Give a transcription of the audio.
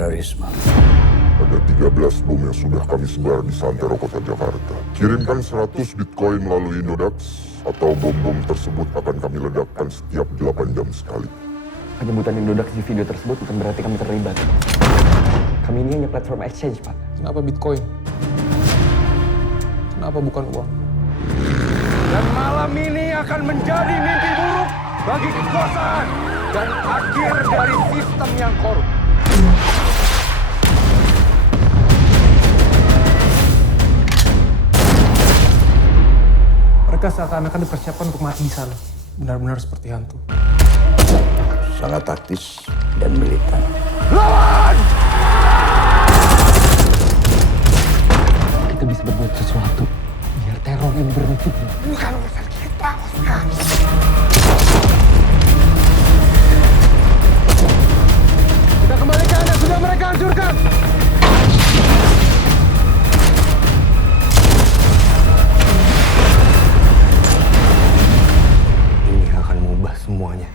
terorisme. Ada 13 bom yang sudah kami sebar di santero kota Jakarta. Kirimkan 100 Bitcoin melalui Indodax, atau bom-bom tersebut akan kami ledakkan setiap 8 jam sekali. Penyebutan Indodax di video tersebut bukan berarti kami terlibat. Kami ini hanya platform exchange, Pak. Kenapa Bitcoin? Kenapa bukan uang? Dan malam ini akan menjadi mimpi buruk bagi kekuasaan dan akhir dari sistem yang korup. Mereka seakan-akan dipersiapkan untuk mati di sana. Benar-benar seperti hantu. Sangat taktis dan militan. Lawan! Kita bisa berbuat sesuatu biar teror ini berhenti. Bukan urusan kita, Oscar. Kita kembalikan yang sudah mereka hancurkan. Ini akan mengubah semuanya.